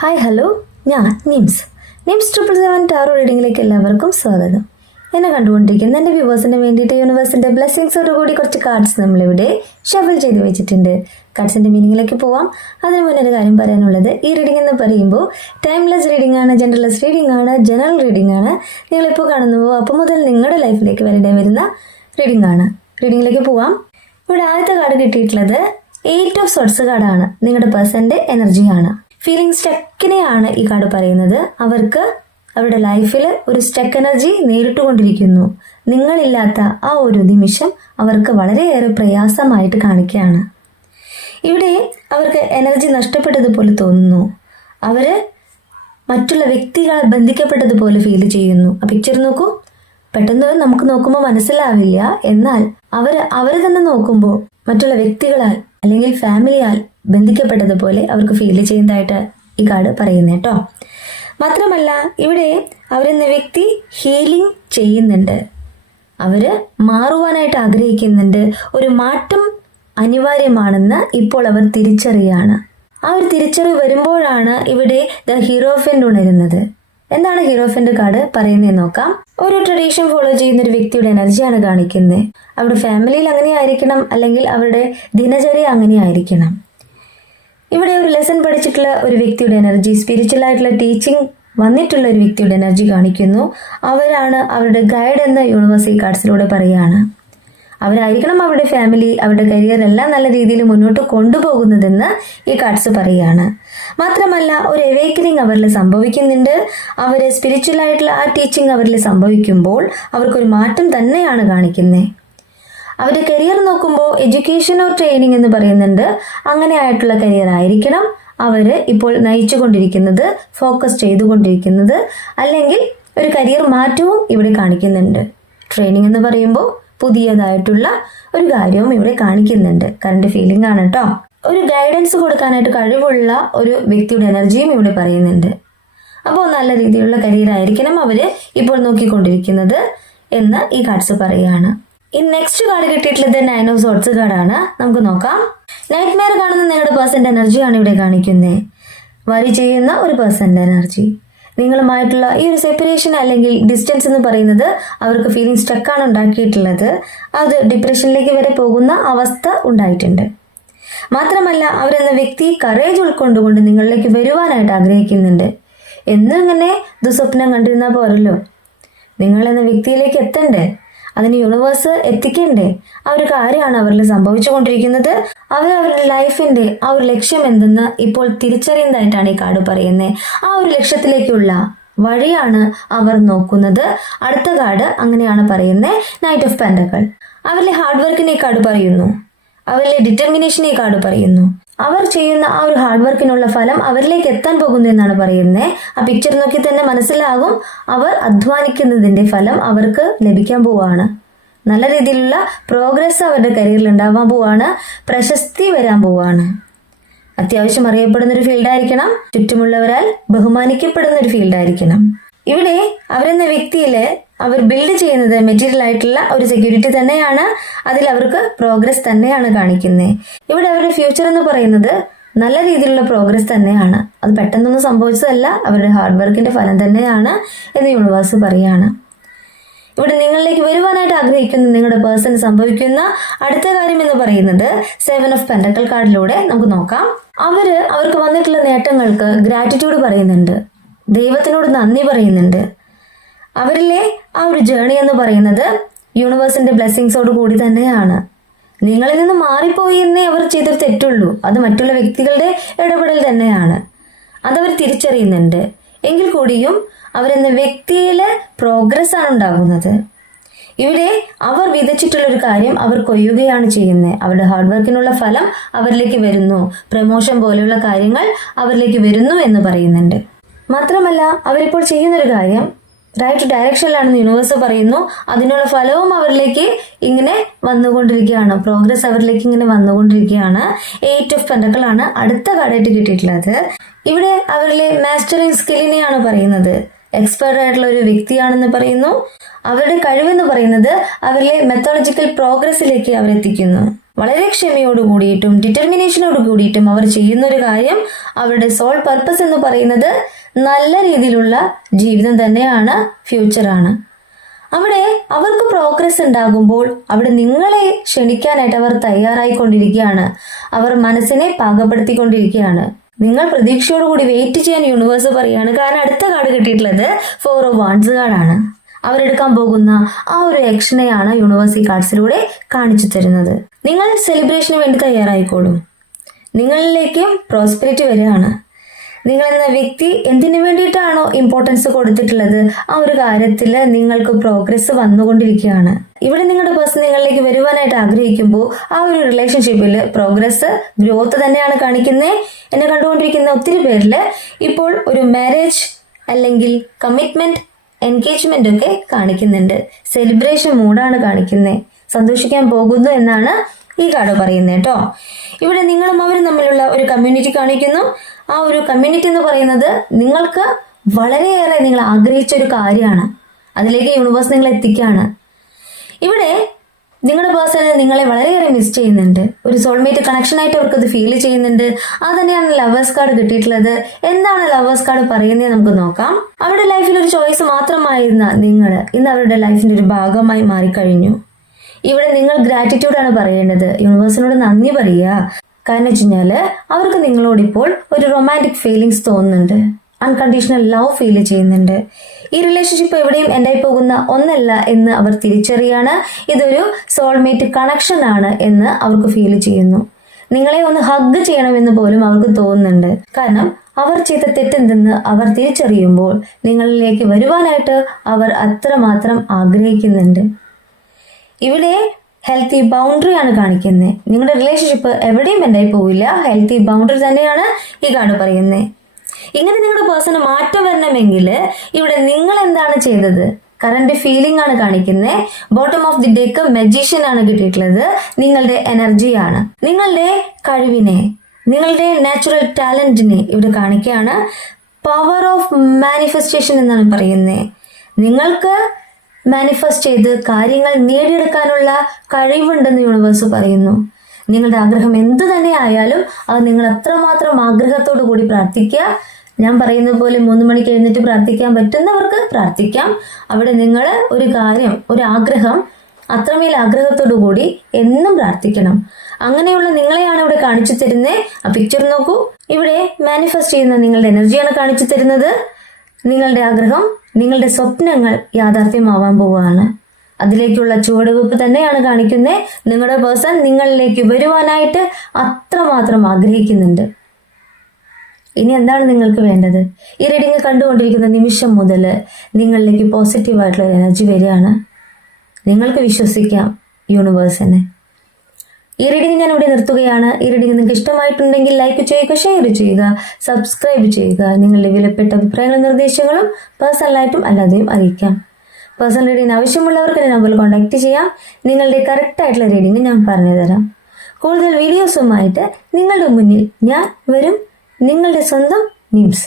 Hi hello, ഞാൻ nymphs 777 taro റീഡിങ്ങിലേക്ക് എല്ലാവർക്കും സ്വാഗതം. എന്നെ കണ്ടുകൊണ്ടിരിക്കുന്ന എൻ്റെ വ്യൂവേഴ്സിന് വേണ്ടിയിട്ട് യൂണിവേഴ്സിൻ്റെ ബ്ലെസ്സിങ്സോടുകൂടി കുറച്ച് കാർഡ്സ് നമ്മളിവിടെ ഷഫിൾ ചെയ്ത് വെച്ചിട്ടുണ്ട്. കാർഡ്സിൻ്റെ മീനിങ്ങിലേക്ക് പോവാം. അതിന് മുന്നേ ഒരു കാര്യം പറയാനുള്ളത്, ഈ റീഡിംഗ് എന്ന് പറയുമ്പോൾ ടൈംലെസ് റീഡിംഗ് ആണ്, ജെൻഡർലെസ് റീഡിംഗ് ആണ്, ജനറൽ റീഡിംഗ് ആണ്. നിങ്ങളിപ്പോൾ കാണുന്നുവോ അപ്പോൾ മുതൽ നിങ്ങളുടെ ലൈഫിലേക്ക് വരേണ്ടി വരുന്ന റീഡിംഗ് ആണ്. റീഡിങ്ങിലേക്ക് പോവാം. ഇവിടെ ആദ്യത്തെ കാർഡ് കിട്ടിയിട്ടുള്ളത് 8 ഓഫ് സോർട്സ് കാർഡാണ്. നിങ്ങളുടെ പേഴ്സൻ്റെ എനർജിയാണ്. ഫീലിംഗ് സ്റ്റക്കിനെയാണ് ഈ കാർഡ് പറയുന്നത്. അവർക്ക് അവരുടെ ലൈഫിൽ ഒരു സ്റ്റക്ക് എനർജി നേരിട്ടുകൊണ്ടിരിക്കുന്നു. നിങ്ങളില്ലാത്ത ആ ഒരു നിമിഷം അവർക്ക് വളരെയേറെ പ്രയാസമായിട്ട് കാണിക്കുകയാണ്. ഇവിടെ അവർക്ക് എനർജി നഷ്ടപ്പെട്ടതുപോലെ തോന്നുന്നു. അവർ മറ്റുള്ള വ്യക്തികളെ ബന്ധിക്കപ്പെട്ടതുപോലെ ഫീൽ ചെയ്യുന്നു. ആ പിക്ചർ നോക്കൂ. പെട്ടെന്ന് നമുക്ക് നോക്കുമ്പോൾ മനസ്സിലാവില്ല, എന്നാൽ അവർ തന്നെ നോക്കുമ്പോൾ മറ്റുള്ള വ്യക്തികളാൽ അല്ലെങ്കിൽ ഫാമിലിയാൽ ബന്ധിക്കപ്പെട്ടതുപോലെ അവർക്ക് ഫീൽ ചെയ്യുന്നതായിട്ട് ഈ കാർഡ് പറയുന്നത് കേട്ടോ. മാത്രമല്ല ഇവിടെ അവരെന്ന വ്യക്തി ഹീലിംഗ് ചെയ്യുന്നുണ്ട്. അവര് മാറുവാനായിട്ട് ആഗ്രഹിക്കുന്നുണ്ട്. ഒരു മാറ്റം അനിവാര്യമാണെന്ന് ഇപ്പോൾ അവർ തിരിച്ചറിയാണ്. ആ ഒരു തിരിച്ചറിവ് വരുമ്പോഴാണ് ഇവിടെ ദ ഹീറോഫന്റ് ഉണരുന്നത്. എന്താണ് ഹീറോഫന്റ് കാർഡ് പറയുന്നതെന്ന് നോക്കാം. ഒരു ട്രഡീഷൻ ഫോളോ ചെയ്യുന്ന ഒരു വ്യക്തിയുടെ എനർജിയാണ് കാണിക്കുന്നത്. അവരുടെ ഫാമിലിയിൽ അങ്ങനെയായിരിക്കണം, അല്ലെങ്കിൽ അവരുടെ ദിനചര്യ അങ്ങനെയായിരിക്കണം. ഇവിടെ ഒരു ലെസൺ പഠിച്ചിട്ടുള്ള ഒരു വ്യക്തിയുടെ എനർജി, സ്പിരിച്വൽ ആയിട്ടുള്ള ടീച്ചിങ് വന്നിട്ടുള്ള ഒരു വ്യക്തിയുടെ എനർജി കാണിക്കുന്നു. അവരാണ് അവരുടെ ഗൈഡ് എന്ന യൂണിവേഴ്സ് ഈ കാർഡ്സിലൂടെ പറയുകയാണ്. അവരായിരിക്കണം അവരുടെ ഫാമിലി, അവരുടെ കരിയർ എല്ലാം നല്ല രീതിയിൽ മുന്നോട്ട് കൊണ്ടുപോകുന്നതെന്ന് ഈ കാർഡ്സ് പറയുകയാണ്. മാത്രമല്ല ഒരു എവേക്കനിങ് അവരിൽ സംഭവിക്കുന്നുണ്ട്. അവർ സ്പിരിച്വൽ ആയിട്ടുള്ള ആ ടീച്ചിങ് അവരിൽ സംഭവിക്കുമ്പോൾ അവർക്കൊരു മാറ്റം തന്നെയാണ് കാണിക്കുന്നത്. അവരുടെ കരിയർ നോക്കുമ്പോൾ എഡ്യൂക്കേഷൻ ഓർ ട്രെയിനിങ് എന്ന് പറയുന്നുണ്ട്. അങ്ങനെ ആയിട്ടുള്ള കരിയർ ആയിരിക്കണം അവർ ഇപ്പോൾ നയിച്ചു കൊണ്ടിരിക്കുന്നത്, ഫോക്കസ് ചെയ്തുകൊണ്ടിരിക്കുന്നത്. അല്ലെങ്കിൽ ഒരു കരിയർ മാറ്റവും ഇവിടെ കാണിക്കുന്നുണ്ട്. ട്രെയിനിങ് എന്ന് പറയുമ്പോൾ പുതിയതായിട്ടുള്ള ഒരു കാര്യവും ഇവിടെ കാണിക്കുന്നുണ്ട്. കറണ്ട് ഫീലിംഗ് ആണ് കേട്ടോ. ഒരു ഗൈഡൻസ് കൊടുക്കാനായിട്ട് കഴിവുള്ള ഒരു വ്യക്തിയുടെ എനർജിയും ഇവിടെ പറയുന്നുണ്ട്. അപ്പോൾ നല്ല രീതിയിലുള്ള കരിയർ ആയിരിക്കണം അവർ ഇപ്പോൾ നോക്കിക്കൊണ്ടിരിക്കുന്നത് എന്ന് ഈ കാർഡ്സ് പറയുകയാണ്. ഈ നെക്സ്റ്റ് കാർഡ് കിട്ടിയിട്ടുള്ളത് 9 ഓഫ് സോർട്സ് കാർഡാണ്. നമുക്ക് നോക്കാം. നൈറ്റ് മെയർ കാണുന്ന നിങ്ങളുടെ പേഴ്സന്റെ എനർജിയാണ് ഇവിടെ കാണിക്കുന്നത്. വരി ചെയ്യുന്ന ഒരു പേഴ്സന്റെ എനർജി. നിങ്ങളുമായിട്ടുള്ള ഈ ഒരു സെപ്പറേഷൻ അല്ലെങ്കിൽ ഡിസ്റ്റൻസ് എന്ന് പറയുന്നത് അവർക്ക് ഫീലിംഗ് സ്റ്റക്കാണ് ഉണ്ടാക്കിയിട്ടുള്ളത്. അത് ഡിപ്രഷനിലേക്ക് വരെ പോകുന്ന അവസ്ഥ ഉണ്ടായിട്ടുണ്ട്. മാത്രമല്ല അവരെന്ന വ്യക്തി കറേജ് ഉൾക്കൊണ്ടുകൊണ്ട് നിങ്ങളിലേക്ക് വരുവാനായിട്ട് ആഗ്രഹിക്കുന്നുണ്ട്. എന്നും ഇങ്ങനെ ദുസ്വപ്നം കണ്ടിരുന്നാൽ പോരല്ലോ, നിങ്ങളെന്ന വ്യക്തിയിലേക്ക് എത്തണ്ടേ, അതിന് യൂണിവേഴ്സ് എത്തിക്കണ്ടേ. ആ ഒരു കാര്യമാണ് അവരിൽ സംഭവിച്ചു കൊണ്ടിരിക്കുന്നത്. അവരുടെ ലൈഫിന്റെ ആ ഒരു ലക്ഷ്യം എന്തെന്ന് ഇപ്പോൾ തിരിച്ചറിയുന്നതായിട്ടാണ് ഈ കാർഡ് പറയുന്നത്. ആ ഒരു ലക്ഷ്യത്തിലേക്കുള്ള വഴിയാണ് അവർ നോക്കുന്നത്. അടുത്ത കാർഡ് അങ്ങനെയാണ് പറയുന്നത്, നൈറ്റ് ഓഫ് പെന്റക്കിൾ. അവരിലെ ഹാർഡ് വർക്കിനെ ഈ കാർഡ് പറയുന്നു. അവരിലെ ഡിറ്റർമിനേഷനെ ഈ കാർഡ് പറയുന്നു. അവർ ചെയ്യുന്ന ആ ഒരു ഹാർഡ് വർക്കിനുള്ള ഫലം അവരിലേക്ക് എത്താൻ പോകുന്നു എന്നാണ് പറയുന്നത്. ആ പിക്ചർ നോക്കി തന്നെ മനസ്സിലാകും, അവർ അധ്വാനിക്കുന്നതിന്റെ ഫലം അവർക്ക് ലഭിക്കാൻ പോവാണ്. നല്ല രീതിയിലുള്ള പ്രോഗ്രസ് അവരുടെ കരിയറിൽ ഉണ്ടാവാൻ പോവാണ്. പ്രശസ്തി വരാൻ പോവാണ്. അത്യാവശ്യം അറിയപ്പെടുന്ന ഒരു ഫീൽഡായിരിക്കണം. ചുറ്റുമുള്ളവരാൽ ബഹുമാനിക്കപ്പെടുന്ന ഒരു ഫീൽഡായിരിക്കണം. ഇവിടെ അവരെന്ന വ്യക്തിയില് അവർ ബിൽഡ് ചെയ്യുന്നത് മെറ്റീരിയൽ ആയിട്ടുള്ള ഒരു സെക്യൂരിറ്റി തന്നെയാണ്. അതിൽ അവർക്ക് പ്രോഗ്രസ് തന്നെയാണ് കാണിക്കുന്നത്. ഇവിടെ അവരുടെ ഫ്യൂച്ചർ എന്ന് പറയുന്നത് നല്ല രീതിയിലുള്ള പ്രോഗ്രസ് തന്നെയാണ്. അത് പെട്ടെന്നൊന്നും സംഭവിച്ചതല്ല, അവരുടെ ഹാർഡ് വർക്കിന്റെ ഫലം തന്നെയാണ് എന്ന് യൂണിവേഴ്സ് പറയാണ്. ഇവിടെ നിങ്ങളിലേക്ക് വരുവാനായിട്ട് ആഗ്രഹിക്കുന്ന നിങ്ങളുടെ പേഴ്സൺ സംഭവിക്കുന്ന അടുത്ത കാര്യം എന്ന് പറയുന്നത് 7 ഓഫ് പെന്റക്കിൾ കാർഡിലൂടെ നമുക്ക് നോക്കാം. അവർക്ക് വന്നിട്ടുള്ള നേട്ടങ്ങൾക്ക് ഗ്രാറ്റിറ്റ്യൂഡ് പറയുന്നുണ്ട്. ദൈവത്തിനോട് നന്ദി പറയുന്നുണ്ട്. അവരിലെ ആ ഒരു ജേണി എന്ന് പറയുന്നത് യൂണിവേഴ്സിന്റെ ബ്ലെസ്സിങ്സോട് കൂടി തന്നെയാണ്. നിങ്ങളിൽ നിന്ന് മാറിപ്പോയി എന്നേ അവർ ചെയ്തൊരു തെറ്റുള്ളൂ. അത് മറ്റുള്ള വ്യക്തികളുടെ ഇടപെടൽ തന്നെയാണ്. അതവർ തിരിച്ചറിയുന്നുണ്ട്. എങ്കിൽ കൂടിയും അവരെന്ന വ്യക്തിയിലെ പ്രോഗ്രസ് ആണ് ഉണ്ടാകുന്നത്. ഇവിടെ അവർ വിതച്ചിട്ടുള്ള ഒരു കാര്യം അവർ കൊയ്യുകയാണ് ചെയ്യുന്നത്. അവരുടെ ഹാർഡ് വർക്കിനുള്ള ഫലം അവരിലേക്ക് വരുന്നു. പ്രമോഷൻ പോലെയുള്ള കാര്യങ്ങൾ അവരിലേക്ക് വരുന്നു എന്ന് പറയുന്നുണ്ട്. മാത്രമല്ല അവരിപ്പോൾ ചെയ്യുന്നൊരു കാര്യം റൈറ്റ് ഡയറക്ഷനിലാണെന്ന് യൂണിവേഴ്സ് പറയുന്നു. അതിനുള്ള ഫലവും അവരിലേക്ക് ഇങ്ങനെ വന്നുകൊണ്ടിരിക്കുകയാണ്. പ്രോഗ്രസ് അവരിലേക്ക് ഇങ്ങനെ വന്നുകൊണ്ടിരിക്കുകയാണ്. 8 ഓഫ് പെന്റക്കിൾ ആണ് അടുത്ത കാർഡായിട്ട് കിട്ടിയിട്ടുള്ളത്. ഇവിടെ അവരിലെ മാസ്റ്ററിങ് സ്കില്ലിനെയാണ് പറയുന്നത്. എക്സ്പേർട്ട് ആയിട്ടുള്ള ഒരു വ്യക്തിയാണെന്ന് പറയുന്നു. അവരുടെ കഴിവെന്ന് പറയുന്നത് അവരിലെ മെത്തോളജിക്കൽ പ്രോഗ്രസിലേക്ക് അവരെത്തിക്കുന്നു. വളരെ ക്ഷമയോട് കൂടിയിട്ടും ഡിറ്റർമിനേഷനോട് കൂടിയിട്ടും അവർ ചെയ്യുന്ന ഒരു കാര്യം, അവരുടെ സോൾ പർപ്പസ് എന്ന് പറയുന്നത് നല്ല രീതിയിലുള്ള ജീവിതം തന്നെയാണ്, ഫ്യൂച്ചറാണ്. അവിടെ അവർക്ക് പ്രോഗ്രസ് ഉണ്ടാകുമ്പോൾ അവിടെ നിങ്ങളെ ക്ഷണിക്കാനായിട്ട് അവർ തയ്യാറായിക്കൊണ്ടിരിക്കുകയാണ്. അവർ മനസ്സിനെ പാകപ്പെടുത്തിക്കൊണ്ടിരിക്കുകയാണ്. നിങ്ങൾ പ്രതീക്ഷയോടുകൂടി വെയിറ്റ് ചെയ്യാൻ യൂണിവേഴ്സ് പറയാണ്. കാരണം അടുത്ത കാർഡ് കിട്ടിയിട്ടുള്ളത് 4 of Wands കാർഡാണ്. അവരെടുക്കാൻ പോകുന്ന ആ ഒരു ആക്ഷനെയാണ് യൂണിവേഴ്സ് ഈ കാർഡ്സിലൂടെ കാണിച്ചു തരുന്നത്. നിങ്ങൾ സെലിബ്രേഷന് വേണ്ടി തയ്യാറായിക്കോളും. നിങ്ങളിലേക്കും പ്രോസ്പെരിറ്റി വരികയാണ്. നിങ്ങൾ എന്ന വ്യക്തി എന്തിനു വേണ്ടിയിട്ടാണോ ഇമ്പോർട്ടൻസ് കൊടുത്തിട്ടുള്ളത് ആ ഒരു കാര്യത്തിൽ നിങ്ങൾക്ക് പ്രോഗ്രസ് വന്നുകൊണ്ടിരിക്കുകയാണ്. ഇവിടെ നിങ്ങളുടെ പേഴ്സൺ നിങ്ങളിലേക്ക് വരുവാനായിട്ട് ആഗ്രഹിക്കുമ്പോൾ ആ ഒരു റിലേഷൻഷിപ്പിൽ പ്രോഗ്രസ്, ഗ്രോത്ത് തന്നെയാണ് കാണിക്കുന്നത്. എന്നെ കണ്ടുകൊണ്ടിരിക്കുന്ന ഒത്തിരി പേരിൽ ഇപ്പോൾ ഒരു മാരേജ് അല്ലെങ്കിൽ കമ്മിറ്റ്മെന്റ്, എൻഗേജ്മെന്റ് ഒക്കെ കാണിക്കുന്നുണ്ട്. സെലിബ്രേഷൻ മൂഡാണ് കാണിക്കുന്നത്. സന്തോഷിക്കാൻ പോകുന്നു എന്നാണ് ഈ കാർഡ് പറയുന്നത് കേട്ടോ. ഇവിടെ നിങ്ങളും അവരും തമ്മിലുള്ള ഒരു കമ്മ്യൂണിറ്റി കാണിക്കുന്നു. ആ ഒരു കമ്മ്യൂണിറ്റി എന്ന് പറയുന്നത് നിങ്ങൾക്ക് വളരെയേറെ നിങ്ങൾ ആഗ്രഹിച്ച ഒരു കാര്യമാണ്. അതിലേക്ക് യൂണിവേഴ്സ് നിങ്ങളെ എത്തിക്കുകയാണ്. ഇവിടെ നിങ്ങളുടെ പേഴ്സൺ നിങ്ങളെ വളരെയേറെ മിസ് ചെയ്യുന്നുണ്ട്. ഒരു സോൾമേറ്റ് കണക്ഷൻ ആയിട്ട് അവർക്ക് അത് ഫീൽ ചെയ്യുന്നുണ്ട്. അത് തന്നെയാണ് ലവേഴ്സ് കാർഡ് കിട്ടിയിട്ടുള്ളത്. എന്താണ് ലവേഴ്സ് കാർഡ് പറയുന്നത് നമുക്ക് നോക്കാം. അവരുടെ ലൈഫിൽ ഒരു ചോയ്സ് മാത്രമായിരുന്ന നിങ്ങൾ ഇന്ന് അവരുടെ ലൈഫിന്റെ ഒരു ഭാഗമായി മാറിക്കഴിഞ്ഞു. ഇവിടെ നിങ്ങൾ ഗ്രാറ്റിറ്റ്യൂഡാണ് പറയേണ്ടത്. യൂണിവേഴ്സിനോട് നന്ദി പറയുക. കാരണം വെച്ച് കഴിഞ്ഞാല് അവർക്ക് നിങ്ങളോട് ഇപ്പോൾ ഒരു റൊമാൻറ്റിക് ഫീലിങ്സ് തോന്നുന്നുണ്ട്. അൺകണ്ടീഷണൽ ലവ് ഫീൽ ചെയ്യുന്നുണ്ട്. ഈ റിലേഷൻഷിപ്പ് എവിടെയും എൻഡായി പോകുന്ന ഒന്നല്ല എന്ന് അവർ തിരിച്ചറിയാണ്. ഇതൊരു സോൾമേറ്റ് കണക്ഷൻ ആണ് എന്ന് അവർക്ക് ഫീൽ ചെയ്യുന്നു. നിങ്ങളെ ഒന്ന് ഹഗ് ചെയ്യണമെന്ന് പോലും അവർക്ക് തോന്നുന്നുണ്ട്. കാരണം അവർ ചെയ്ത തെറ്റെന്തെന്ന് അവർ തിരിച്ചറിയുമ്പോൾ നിങ്ങളിലേക്ക് വരുവാനായിട്ട് അവർ അത്രമാത്രം ആഗ്രഹിക്കുന്നുണ്ട്. ഇവിടെ ഹെൽത്തി ബൗണ്ടറി ആണ് കാണിക്കുന്നത്. നിങ്ങളുടെ റിലേഷൻഷിപ്പ് എവിടെയും എൻഡായി പോവില്ല. ഹെൽത്തി ബൗണ്ടറി തന്നെയാണ് ഈ കാർഡ് പറയുന്നത്. ഇങ്ങനെ നിങ്ങളുടെ പേഴ്സണ് മാറ്റം വരണമെങ്കിൽ ഇവിടെ നിങ്ങൾ എന്താണ് ചെയ്തത്? കറന്റ് ഫീലിംഗ് ആണ് കാണിക്കുന്നത്. Bottom of the deck magician ആണ് കിട്ടിയിട്ടുള്ളത്. നിങ്ങളുടെ എനർജിയാണ്, നിങ്ങളുടെ കഴിവിനെ, നിങ്ങളുടെ നാച്ചുറൽ ടാലന്റിനെ ഇവിടെ കാണിക്കുകയാണ്. പവർ ഓഫ് മാനിഫെസ്റ്റേഷൻ എന്നാണ് പറയുന്നത്. നിങ്ങൾക്ക് മാനിഫെസ്റ്റ് ചെയ്ത് കാര്യങ്ങൾ നേടിയെടുക്കാനുള്ള കഴിവുണ്ടെന്ന് യൂണിവേഴ്സ് പറയുന്നു. നിങ്ങളുടെ ആഗ്രഹം എന്തു തന്നെ ആയാലും അത് നിങ്ങൾ അത്രമാത്രം ആഗ്രഹത്തോടു കൂടി പ്രാർത്ഥിക്കുക. ഞാൻ പറയുന്ന പോലെ 3 മണിക്ക് എഴുന്നേറ്റ് പ്രാർത്ഥിക്കാൻ പറ്റുന്നവർക്ക് പ്രാർത്ഥിക്കാം. അവിടെ നിങ്ങൾ ഒരു കാര്യം, ഒരു ആഗ്രഹം അത്രമേൽ ആഗ്രഹത്തോടു കൂടി എന്നും പ്രാർത്ഥിക്കണം. അങ്ങനെയുള്ള നിങ്ങളെയാണ് ഇവിടെ കാണിച്ചു തരുന്നത്. ആ പിക്ചർ നോക്കൂ. ഇവിടെ മാനിഫെസ്റ്റ് ചെയ്യുന്ന നിങ്ങളുടെ എനർജിയാണ് കാണിച്ചു തരുന്നത്. നിങ്ങളുടെ ആഗ്രഹം, നിങ്ങളുടെ സ്വപ്നങ്ങൾ യാഥാർത്ഥ്യമാവാൻ പോവുകയാണ്. അതിലേക്കുള്ള ചുവടുവെപ്പ് തന്നെയാണ് കാണിക്കുന്നത്. നിങ്ങളുടെ പേഴ്സൺ നിങ്ങളിലേക്ക് വരുവാനായിട്ട് അത്രമാത്രം ആഗ്രഹിക്കുന്നുണ്ട്. ഇനി എന്താണ് നിങ്ങൾക്ക് വേണ്ടത്? ഈ റീഡിങ് കണ്ടുകൊണ്ടിരിക്കുന്ന നിമിഷം മുതൽ നിങ്ങളിലേക്ക് പോസിറ്റീവായിട്ടുള്ള എനർജി വരികയാണ്. നിങ്ങൾക്ക് വിശ്വസിക്കാം യൂണിവേഴ്സിനെ. ഈ റീഡിങ് ഞാൻ ഇവിടെ നിർത്തുകയാണ്. ഈ റീഡിങ് നിങ്ങൾക്ക് ഇഷ്ടമായിട്ടുണ്ടെങ്കിൽ ലൈക്ക് ചെയ്യുക, ഷെയർ ചെയ്യുക, സബ്സ്ക്രൈബ് ചെയ്യുക. നിങ്ങളുടെ വിലപ്പെട്ട അഭിപ്രായങ്ങളും നിർദ്ദേശങ്ങളും പേഴ്സണലായിട്ടും അല്ലാതെയും അറിയിക്കാം. പേഴ്സണൽ റീഡിങ്ങിന് ആവശ്യമുള്ളവർക്ക് എൻ്റെ നമ്പറിൽ കോൺടാക്ട് ചെയ്യാം. നിങ്ങളുടെ കറക്റ്റ് ആയിട്ടുള്ള റീഡിങ് ഞാൻ പറഞ്ഞു തരാം. കൂടുതൽ വീഡിയോസുമായിട്ട് നിങ്ങളുടെ മുന്നിൽ ഞാൻ വരും. നിങ്ങളുടെ സ്വന്തം നിംസ്.